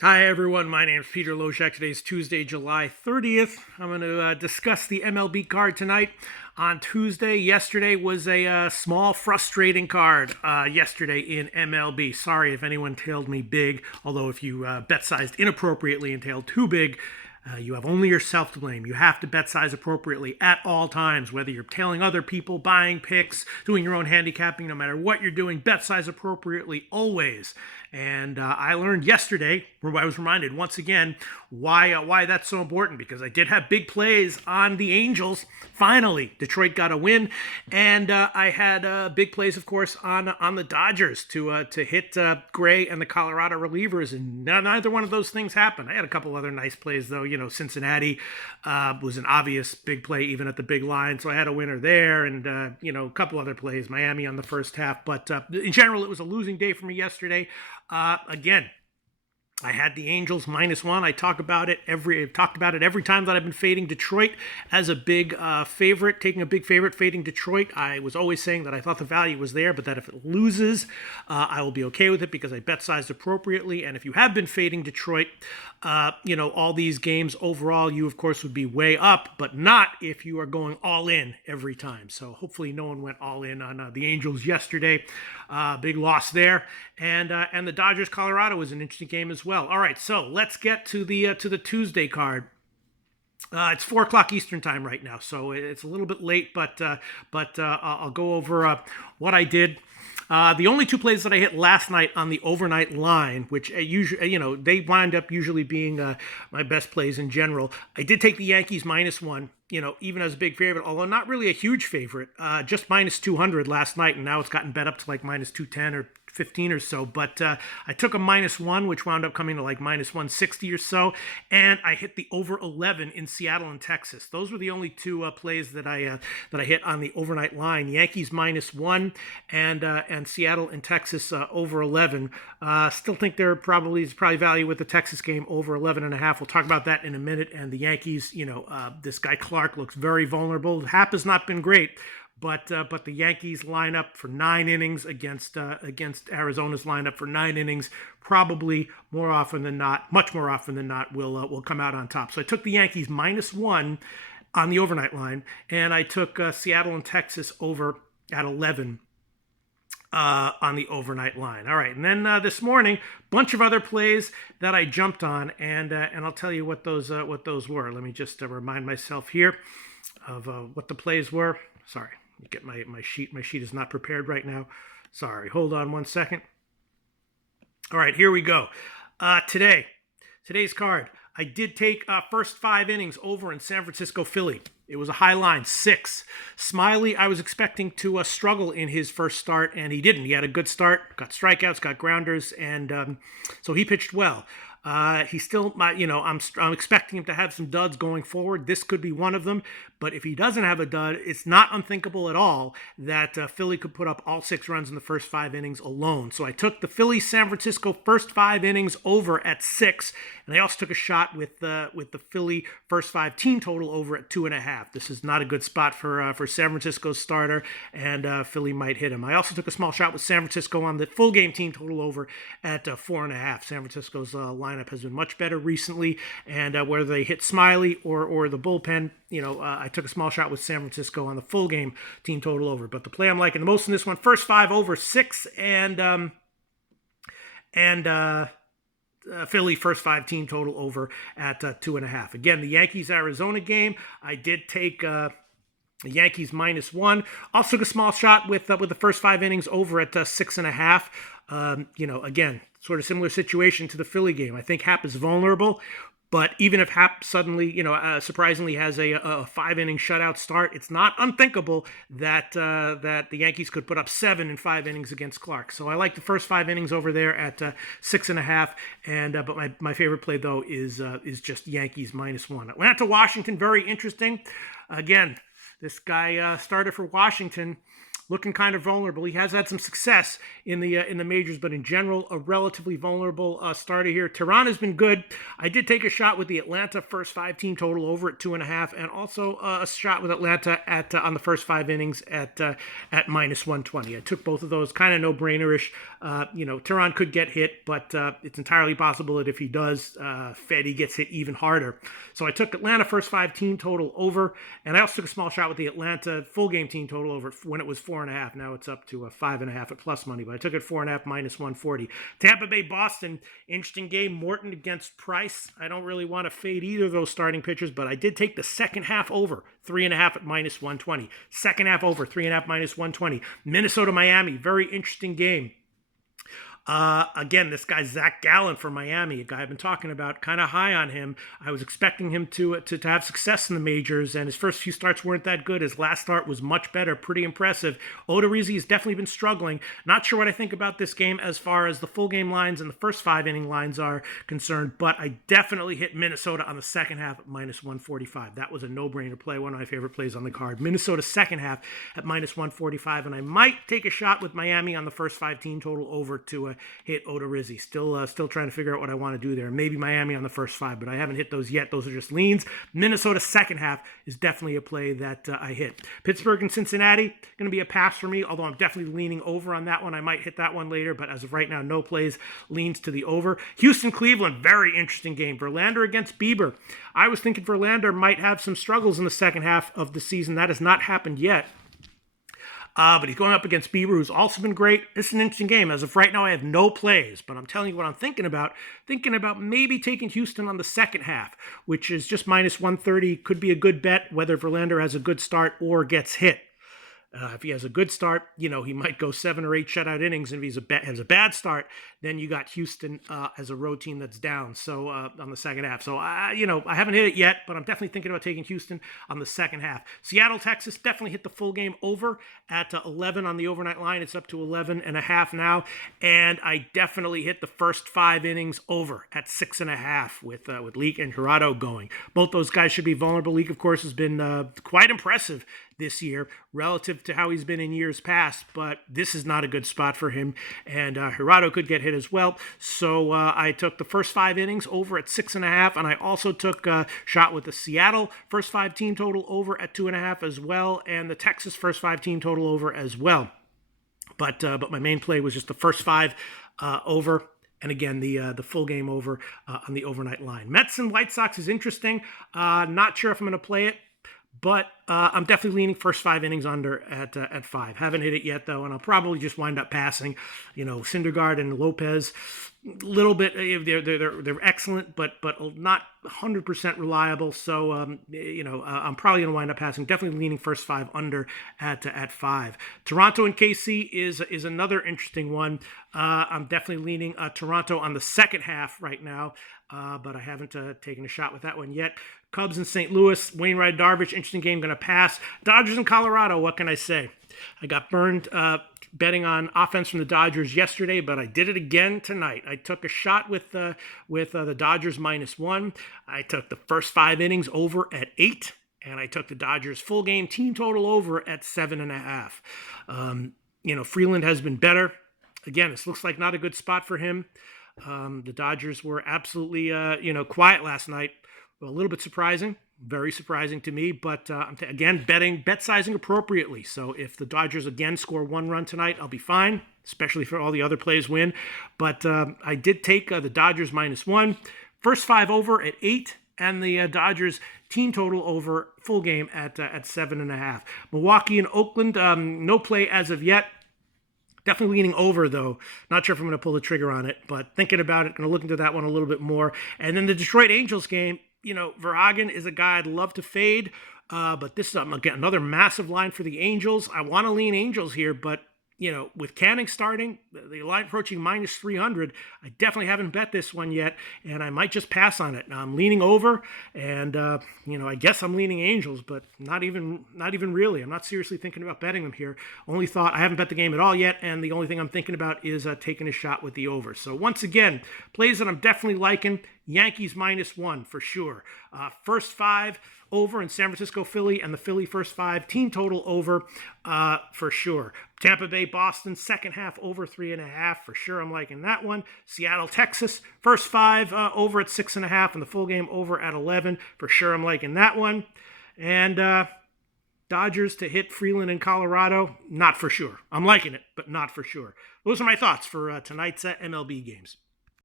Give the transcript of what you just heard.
Hi everyone, my name is Peter Loshak. Today is Tuesday, July 30th. I'm going to discuss the MLB card tonight. On Tuesday, yesterday was a small frustrating card yesterday in MLB. Sorry if anyone tailed me big, although if you bet sized inappropriately and tailed too big, you have only yourself to blame. You have to bet size appropriately at all times, whether you're tailing other people, buying picks, doing your own handicapping, no matter what you're doing, bet size appropriately always. And I learned yesterday, I was reminded once again why that's so important, because I did have big plays on the Angels. Finally, Detroit got a win, and I had big plays, of course, on the Dodgers to hit Gray and the Colorado relievers, and neither one of those things happened. I had a couple other nice plays though. Cincinnati was an obvious big play even at the big line, so I had a winner there, and a couple other plays. Miami on the first half, but in general, it was a losing day for me yesterday. Again, I had the Angels -1. I've talked about it every time that I've been fading Detroit as a big favorite, taking a big favorite, fading Detroit. I was always saying that I thought the value was there, but that if it loses, I will be okay with it because I bet sized appropriately. And if you have been fading Detroit, all these games overall, you of course would be way up, but not if you are going all in every time. So hopefully no one went all in on the Angels yesterday. Big loss there, and the Dodgers Colorado was an interesting game as well. All right, so let's get to the Tuesday card. It's 4 o'clock Eastern time right now, so it's a little bit late, but I'll go over what I did. The only two plays that I hit last night on the overnight line, which usually, they wind up usually being my best plays in general. I did take the Yankees -1, even as a big favorite, although not really a huge favorite, just -200 last night, and now it's gotten bet up to like -210 or 15 or so, but I took a -1, which wound up coming to like -160 or so, and I hit the over 11 in Seattle and Texas. Those were the only two plays that I hit on the overnight line. Yankees -1 and Seattle and Texas over 11. Still think there probably is value with the Texas game over 11.5. We'll talk about that in a minute. And the Yankees, this guy Clark looks very vulnerable. Hap has not been great. But the Yankees lineup for 9 innings against Arizona's lineup for 9 innings, probably more often than not, much more often than not, will come out on top. So I took the Yankees -1 on the overnight line, and I took Seattle and Texas over at 11 on the overnight line. All right, and then this morning, bunch of other plays that I jumped on, and I'll tell you what those were. Let me just remind myself here of what the plays were. Sorry. Get my sheet. My sheet is not prepared right now. Sorry. Hold on one second. All right, here we go. Today's card. I did take first 5 innings over in San Francisco, Philly. It was a high line, 6. Smiley, I was expecting to struggle in his first start, and he didn't. He had a good start, got strikeouts, got grounders, and so he pitched well. He's still, I'm expecting him to have some duds going forward. This could be one of them. But if he doesn't have a dud, it's not unthinkable at all that Philly could put up all 6 runs in the first 5 innings alone. So I took the Philly-San Francisco first 5 innings over at 6. And I also took a shot with the Philly first 5 team total over at 2.5. This is not a good spot for San Francisco's starter, and Philly might hit him. I also took a small shot with San Francisco on the full game team total over at 4.5. San Francisco's lineup has been much better recently, and whether they hit Smiley or the bullpen, I took a small shot with San Francisco on the full game team total over. But the play I'm liking the most in this one, first 5 over 6, and Philly first 5 team total over at 2.5. Again, the Yankees-Arizona game, I did take the Yankees -1. Also took a small shot with the first 5 innings over at 6.5. Again, sort of similar situation to the Philly game. I think Hap is vulnerable. But even if Hap suddenly, surprisingly has a 5-inning shutout start, it's not unthinkable that the Yankees could put up 7 in 5 innings against Clark. So I like the first 5 innings over there at 6.5. And but my favorite play though is just Yankees -1. Atlanta Washington, very interesting. Again, this guy started for Washington. looking kind of vulnerable. He has had some success in the majors, but in general, a relatively vulnerable starter here. Tehran has been good. I did take a shot with the Atlanta first 5 team total over at 2.5, and also a shot with Atlanta at on the first 5 innings at minus 120. I took both of those, kind of no-brainerish. Tehran could get hit, but it's entirely possible that if he does, Fedde gets hit even harder. So I took Atlanta first 5 team total over, and I also took a small shot with the Atlanta full game team total over when it was 4.5. Now it's up to 5.5 at plus money, but I took it 4.5 minus 140. Tampa Bay Boston, interesting game. Morton against Price. I don't really want to fade either of those starting pitchers, but I did take the second half over 3.5 at minus 120. Second half over 3.5 minus 120. Minnesota Miami, very interesting game. Again, this guy, Zach Gallen from Miami, a guy I've been talking about, kind of high on him. I was expecting him to have success in the majors, and his first few starts weren't that good. His last start was much better, pretty impressive. Odorizzi has definitely been struggling. Not sure what I think about this game as far as the full game lines and the first 5 inning lines are concerned, but I definitely hit Minnesota on the second half at minus 145. That was a no-brainer play, one of my favorite plays on the card. Minnesota second half at minus 145, and I might take a shot with Miami on the first 5 team total over to hit Odorizzi. Still trying to figure out what I want to do there. Maybe Miami on the first 5, but I haven't hit those yet. Those are just leans. Minnesota second half is definitely a play that I hit. Pittsburgh and Cincinnati, going to be a pass for me, although I'm definitely leaning over on that one. I might hit that one later, but as of right now, no plays, leans to the over. Houston-Cleveland, very interesting game. Verlander against Bieber. I was thinking Verlander might have some struggles in the second half of the season. That has not happened yet. But he's going up against Bieber, who's also been great. This is an interesting game. As of right now, I have no plays, but I'm telling you what I'm thinking about. Thinking about maybe taking Houston on the second half, which is just minus 130. Could be a good bet whether Verlander has a good start or gets hit. If he has a good start, he might go 7 or 8 shutout innings. And if he has a bad start, then you got Houston as a road team that's down. So on the second half. So I haven't hit it yet, but I'm definitely thinking about taking Houston on the second half. Seattle, Texas, definitely hit the full game over at 11 on the overnight line. It's up to 11.5 now, and I definitely hit the first 5 innings over at 6.5 with Leak and Jurado going. Both those guys should be vulnerable. Leak, of course, has been quite impressive this year relative to how he's been in years past, but this is not a good spot for him, and Jurado could get hit as well. So I took the first 5 innings over at 6.5, and I also took a shot with the Seattle first 5 team total over at 2.5 as well, and the Texas first 5 team total over as well. But my main play was just the first 5 over. And again, the full game over on the overnight line. Mets and White Sox is interesting. Not sure if I'm going to play it, but I'm definitely leaning first 5 innings under at 5. Haven't hit it yet, though, and I'll probably just wind up passing. Syndergaard and Lopez, a little bit, they're excellent, but not 100% reliable. So, I'm probably going to wind up passing. Definitely leaning first 5 under at 5. Toronto and KC is another interesting one. I'm definitely leaning Toronto on the second half right now, but I haven't taken a shot with that one yet. Cubs and St. Louis, Wainwright, Darvish, interesting game, going to pass. Dodgers and Colorado, what can I say? I got burned betting on offense from the Dodgers yesterday, but I did it again tonight. I took a shot with the Dodgers -1. I took the first 5 innings over at 8, and I took the Dodgers full game team total over at 7.5. Freeland has been better. Again, this looks like not a good spot for him. The Dodgers were absolutely quiet last night. A little bit surprising, very surprising to me, but I'm again bet sizing appropriately. So if the Dodgers again score 1 run tonight, I'll be fine, especially if all the other plays win. But I did take the Dodgers -1, first 5 over at 8, and the Dodgers team total over full game at 7.5. Milwaukee and Oakland, no play as of yet. Definitely leaning over, though. Not sure if I'm going to pull the trigger on it, but thinking about it, going to look into that one a little bit more. And then the Detroit Angels game, Verhagen is a guy I'd love to fade, but this is, again, another massive line for the Angels. I want to lean Angels here, but, with Canning starting, the line approaching -300, I definitely haven't bet this one yet, and I might just pass on it. Now, I'm leaning over, and, I guess I'm leaning Angels, but not even really. I'm not seriously thinking about betting them here. Only thought, I haven't bet the game at all yet, and the only thing I'm thinking about is taking a shot with the over. So once again, plays that I'm definitely liking: Yankees -1 for sure. First five over in San Francisco, Philly, and the Philly first five. Team total over for sure. Tampa Bay, Boston, second half over 3.5 for sure. I'm liking that one. Seattle, Texas, first five over at 6.5, and the full game over at 11 for sure. I'm liking that one. And Dodgers to hit Freeland in Colorado, not for sure. I'm liking it, but not for sure. Those are my thoughts for tonight's MLB games.